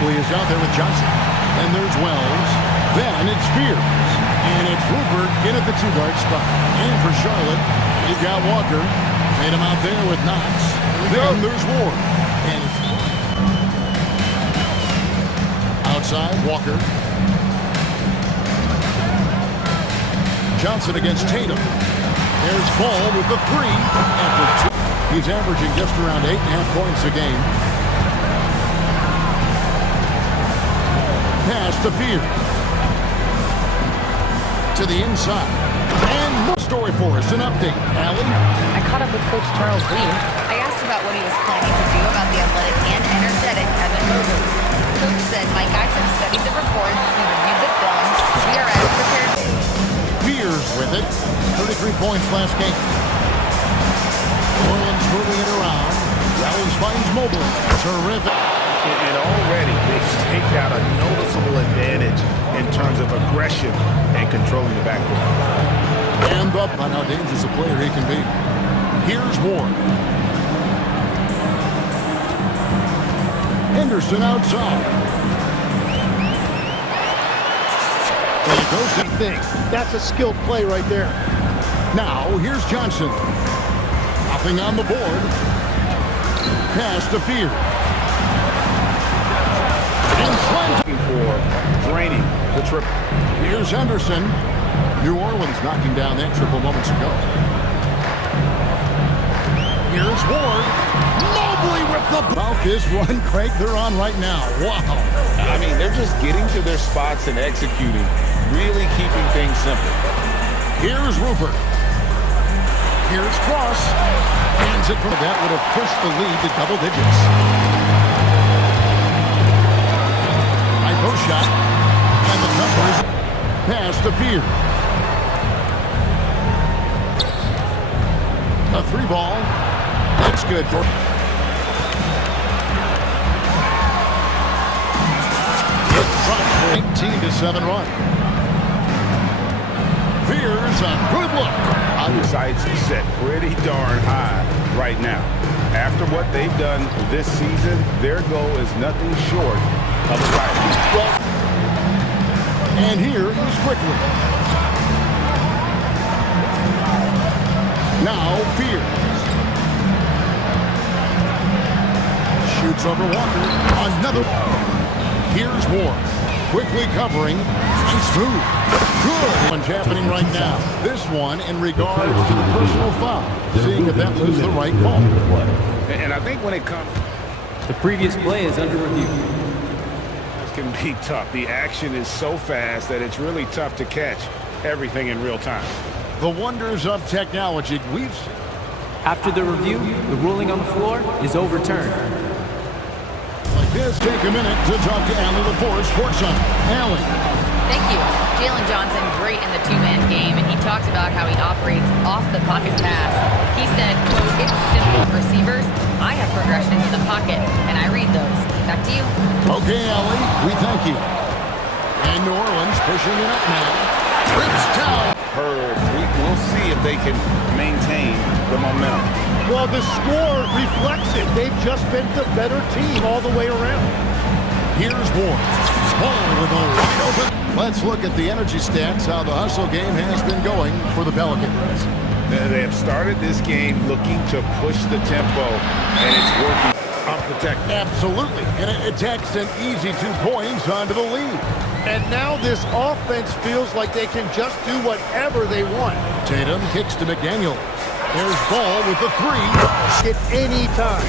Mobley is out there with Johnson. And there's Wells. Then it's Spears. And it's Rupert in at the two-guard spot. And for Charlotte, you've got Walker. Tatum out there with Knox. Then there's Ward. And it's outside, Walker. Johnson against Tatum. There's Ball with the three. After two. He's averaging just around 8.5 points a game. Pass to Fear. To the inside. And more story for us. An update. Allie? I caught up with Coach Charles Lee. I asked about what he was planning to do about the athletic and energetic Evan Mobley. Coach said, my guys have studied the reports, we reviewed the film, we are as prepared. Fears with it. 33 points last game. Orleans moving it around. Rollins finds Mobley. Terrific. And already they've staked out a noticeable advantage in terms of aggression and controlling the backcourt. And up on how dangerous a player he can be. Here's Ward. Henderson outside. And it goes to things. That's a skilled play right there. Now, here's Johnson. Nothing on the board. Pass to Fear. And slanting for draining the triple. Here's Henderson. New Orleans knocking down that triple moments ago. Here's Ward. Mobley with the... About this run, Craig, they're on right now. Wow. I mean, they're just getting to their spots and executing, really keeping things simple. Here's Rupert. Here's Cross. Hands it from... That would have pushed the lead to double digits. High post shot. And the numbers. Pass to Fear. A three ball. That's good for... It drops for 18-7 run. Fear's a good look. Sights set pretty darn high right now. After what they've done this season, their goal is nothing short of a title. And here is Quickly. Now Fears. Shoots over Walker. Another. Here's Ward. Quickly covering. Nice move. Good. One's happening right now. This one in regards to the personal foul. Seeing if that was the right call. And I think when it comes... The previous play is under review. This can be tough. The action is so fast that it's really tough to catch everything in real time. The wonders of technology. We've... After the review, the ruling on the floor is overturned. Like this, take a minute to talk to Allie LaForest, courtside. Allie. Thank you. Jalen Johnson, great in the two-man game, and he talks about how he operates off the pocket pass. He said, quote, it's simple. Receivers, I have progression into the pocket, and I read those. Back to you. Okay, Allie, we thank you. And New Orleans pushing it up now. Trips down. We'll see if they can maintain the momentum. Well, the score reflects it. They've just been the better team all the way around. Here's Ward. Ball with a wide open. Let's look at the energy stats, how the hustle game has been going for the Pelicans. They have started this game looking to push the tempo, and it's working unprotected. Absolutely, and it takes an easy 2 points onto the lead. And now this offense feels like they can just do whatever they want. Tatum kicks to McDaniel. There's Ball with the three. At any time.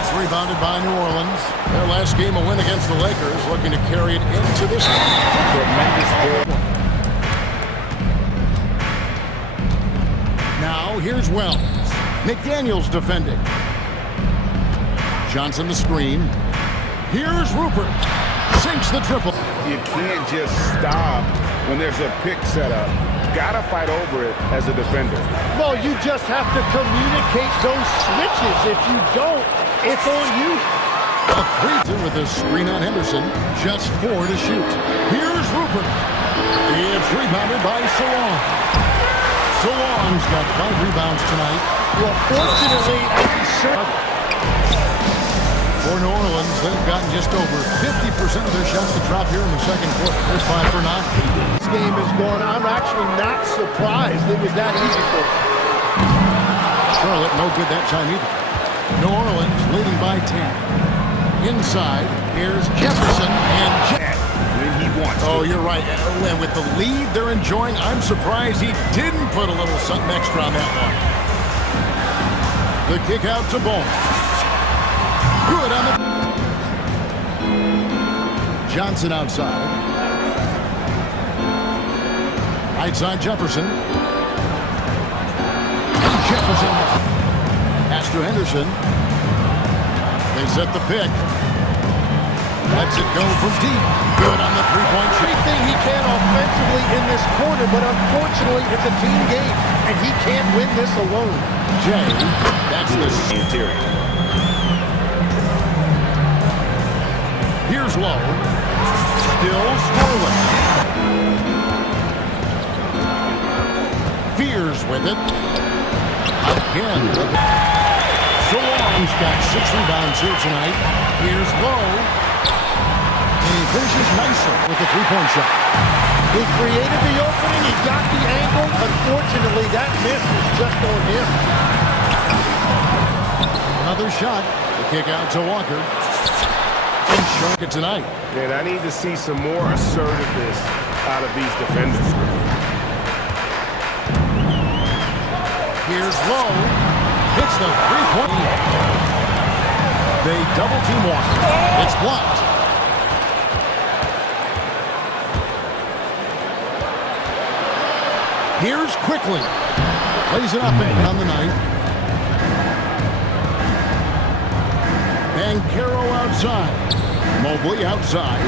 It's rebounded by New Orleans. Their last game, a win against the Lakers, looking to carry it into this one. Tremendous ball. Now, here's Wells. McDaniel's defending. Johnson the screen. Here's Rupert. Sinks the triple. You can't just stop when there's a pick set up. Gotta fight over it as a defender. Well, you just have to communicate those switches. If you don't, it's on you. A 3-2 with a screen on Henderson. Just 4 to shoot. Here's Rupert. It's rebounded by Salon. Salon's got 5 rebounds tonight. Well, fortunately, as he should. For New Orleans, they've gotten just over 50% of their shots to drop here in the second quarter. They're 5 for 9. This game is going. I'm actually not surprised it was that easy for them. Charlotte, no good that time either. New Orleans leading by 10. Inside, here's Jefferson and when he wants Oh, to. you're right. And with the lead they're enjoying, I'm surprised he didn't put a little something extra on that one. The kick out to Ball. Good on the... Johnson outside. Right side, Jefferson. Jefferson. Pass to Henderson. They set the pick. Lets it go from deep. Good on the three-point shot. Everything he can offensively in this corner, but unfortunately it's a team game, and he can't win this alone. Jay, that's the interior. Here's Lowe. Still scoreless. Fears with it. Again. Solong's got 6 rebounds here tonight. Here's Lowe. And he finishes nicely with the three-point shot. He created the opening, he got the angle. Unfortunately, that miss is just on him. Another shot. The kick out to Walker. And shrunk it tonight. And I need to see some more assertiveness out of these defenders. Here's Lowe. Hits the three-point. They double-team Walker. It's blocked. Here's Quickly. Plays it up and down the night. Bankero outside. Mobley outside.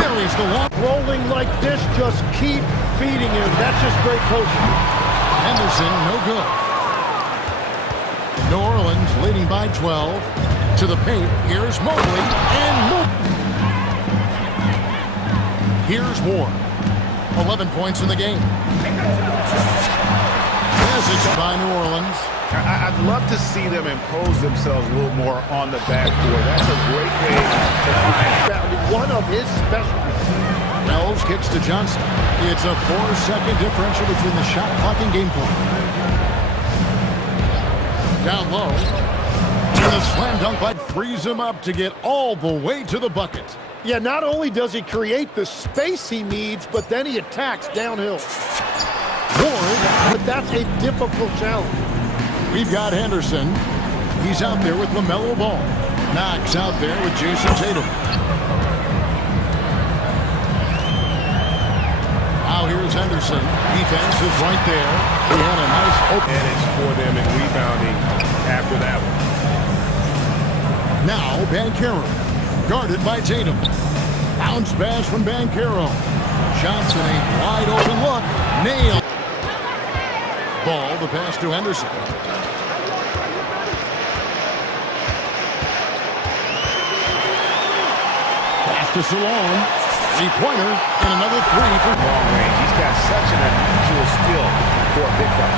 Buries the walk. Rolling like this, just keep feeding him. That's just great coaching. Henderson, no good. New Orleans leading by 12. To the paint. Here's Mobley. And Mobley. Here's Ward. 11 points in the game. Yes, it's by New Orleans. I'd love to see them impose themselves a little more on the backboard. That's a great way to find One of his specialties. Wells kicks to Johnson. It's a 4-second differential between the shot clock and game clock. Down low. And the slam dunk by frees him up to get all the way to the bucket. Yeah, not only does he create the space he needs, but then he attacks downhill. Ward. But that's a difficult challenge. We've got Henderson. He's out there with LaMelo Ball. Knox out there with Jason Tatum. Now here's Henderson. Defense is right there. He had a nice advantage for them in rebounding after that one. Now Bankero. Guarded by Tatum. Bounce pass from Bankero. Johnson, a wide open look. Nailed. Ball, the pass to Henderson. Pass to Solon. Three-pointer and another three for long range. He's got such an unusual skill for a big fella.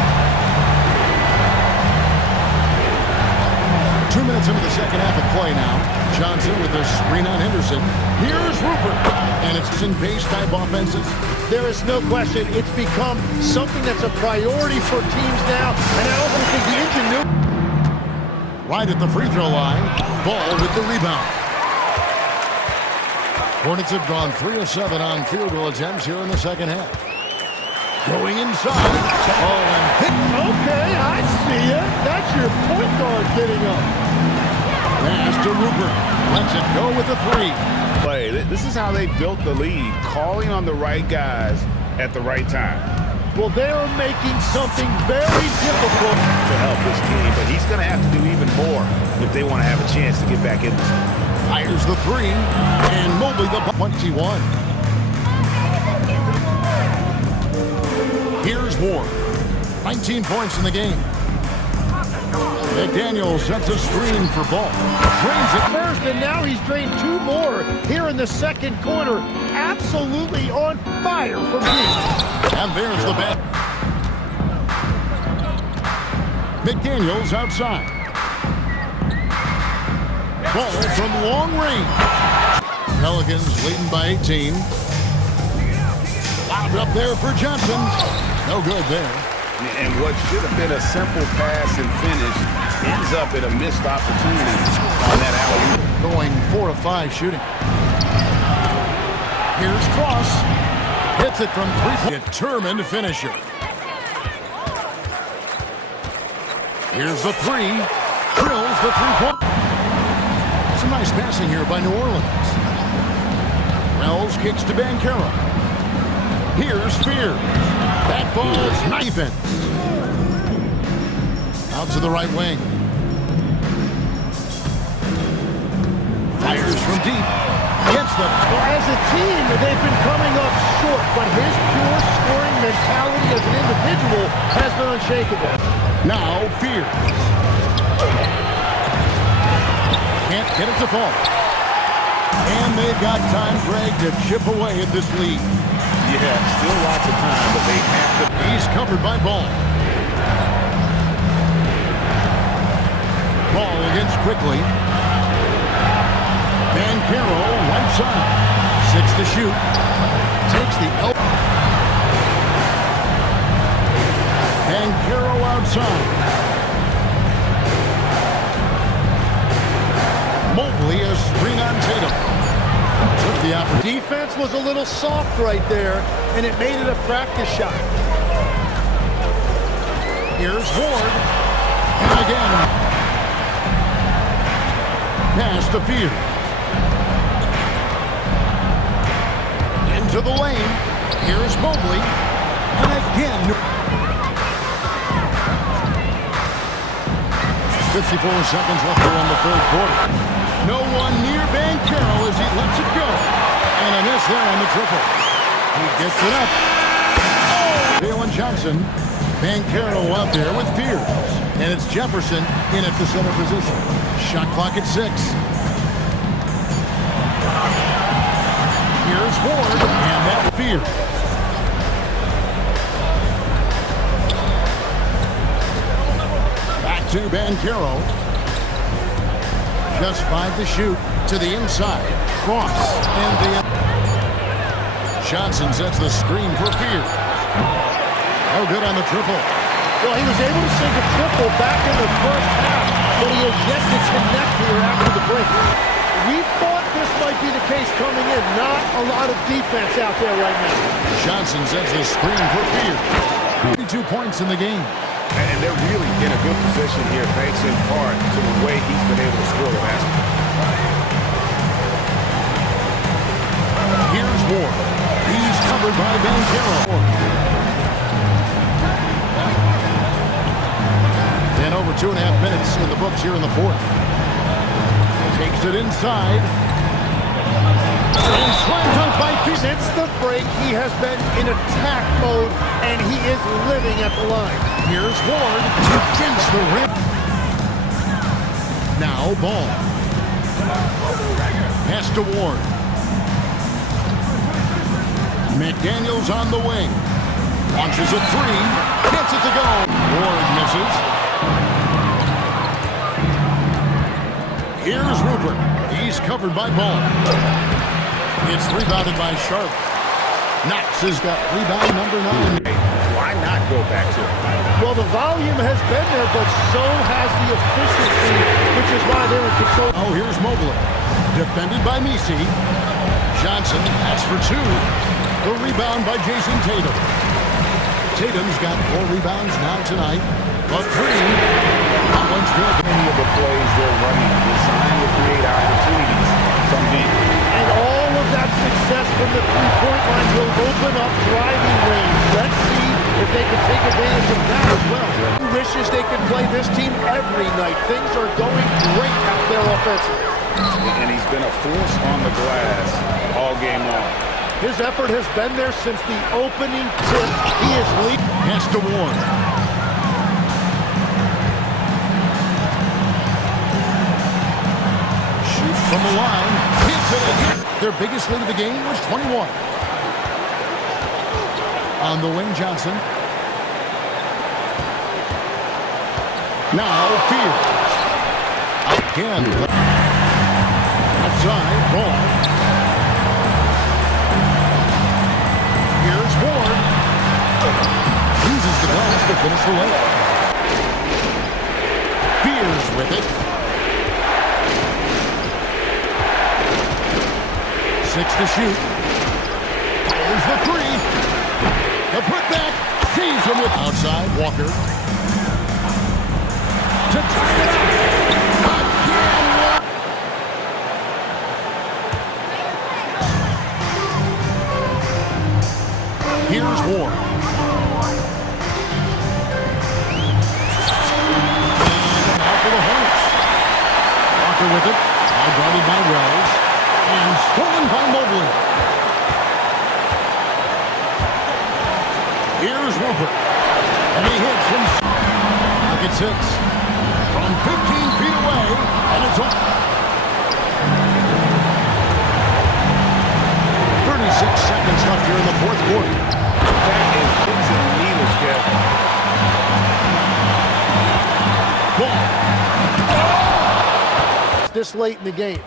2 minutes into the second half of play now. Johnson with a screen on Henderson. Here's Rupert. And it's in base type offenses. There is no question. It's become something that's a priority for teams now. And I also think the ingenuity. Right at the free throw line. Ball with the rebound. Hornets have gone 3 of 7 on field goal attempts here in the second half. Going inside. Oh, and hit. Okay, I see it. That's your point guard getting up. Pass to Rupert. Lets it go with the three. Play. This is how they built the lead, calling on the right guys at the right time. Well, they are making something very difficult to help this team, but he's going to have to do even more if they want to have a chance to get back in this one. Fires the three, and Mobley the 21. Here's Ward. 19 points in the game. McDaniel sets a screen for Ball. Drains it first, and now he's drained 2 more here in the second quarter. Absolutely on fire from deep. And there's the bet. McDaniel's outside. Ball from long range. Pelicans leading by 18. Lobbed up there for Johnson. No good there. And what should have been a simple pass and finish ends up in a missed opportunity on that alley-oop. Going 4 of 5 shooting. Here's Cross. Hits it from 3. Determined finisher. Here's the 3. Drills the 3-point. Some nice passing here by New Orleans. Wells kicks to Banchero. Here's Fear. That ball's defense. Out to the right wing. Fires from deep. Gets them. Well, as a team, they've been coming up short, but his pure scoring mentality as an individual has been unshakable. Now Fear. Can't get it to fall. And they've got time, Greg, to chip away at this lead. Yeah, still lots of time, but they have to. He's covered by Ball. Ball against Quickly. Banchero, right side. 6 to shoot. Takes the elbow. Banchero outside. Mobley a screen on Tatum. Took the opportunity. Defense was a little soft right there, and it made it a practice shot. Here's Ward. And again. Pass to Fear. Into the lane. Here's Mobley. And again. 54 seconds left here in the third quarter. No one near Banchero as he lets it go. And a miss there on the triple. He gets it up. Oh! Jalen Johnson. Banchero out there with Fears. And it's Jefferson in at the center position. Shot clock at 6. Here's Ward. And that Fears. Back to Banchero. Just 5 to shoot. To the inside. Cross. And the... Johnson sets the screen for Fear. No good on the triple. Well, he was able to sink a triple back in the first half, but he has yet to connect here after the break. We thought this might be the case coming in. Not a lot of defense out there right now. Johnson sets the screen for Fear. 32 points in the game. And they're really in a good position here, thanks in part to the way he's been able to score the basketball. Here's Ward. He's covered by Banchero. And over 2.5 minutes in the books here in the fourth. Takes it inside. And slam dunk by Fear. Since the break, he has been in attack mode, and he is living at the line. Here's Ward against the rim. Now Ball. Pass to Ward. McDaniels on the wing. Launches a 3. Gets it to go. Ward misses. Here's Rupert. He's covered by Ball. It's rebounded by Sharp. Knox has got rebound number 9. Why not go back to it? Well, the volume has been there, but so has the efficiency, which is why they're in control. Oh, here's Mobley. Defended by Misi. Johnson has for 2. The rebound by Jason Tatum. Tatum's got 4 rebounds now tonight. A 3. That one's good. Many of the plays they're running designed to create opportunities from deep. And all of that success from the three-point line will open up driving range. Let's see if they can take advantage of that as well. He wishes they could play this team every night. Things are going great out there offensively. And he's been a force on the glass all game long. His effort has been there since the opening tip. He is leading. Pass to Ward. Shoots from the line. Hits it again. Their biggest lead of the game was 21. On the wing, Johnson. Now Fear. Again. outside. Ball. Here's Ward. Uses the glass to finish the layup. Fears with it. 6 to shoot. There's the three. The putback. Sees him with outside. Walker. To tie it up. Again. Here's Ward. Now for the Hornets. Walker with it. Now guarded by Wells. And stolen by Mobley. Here's Roper. And he hits from back at 6. From 15 feet away. And it's off. 36 seconds left here in the fourth quarter. That is pins and needles, Kev. Ball. This late in the game.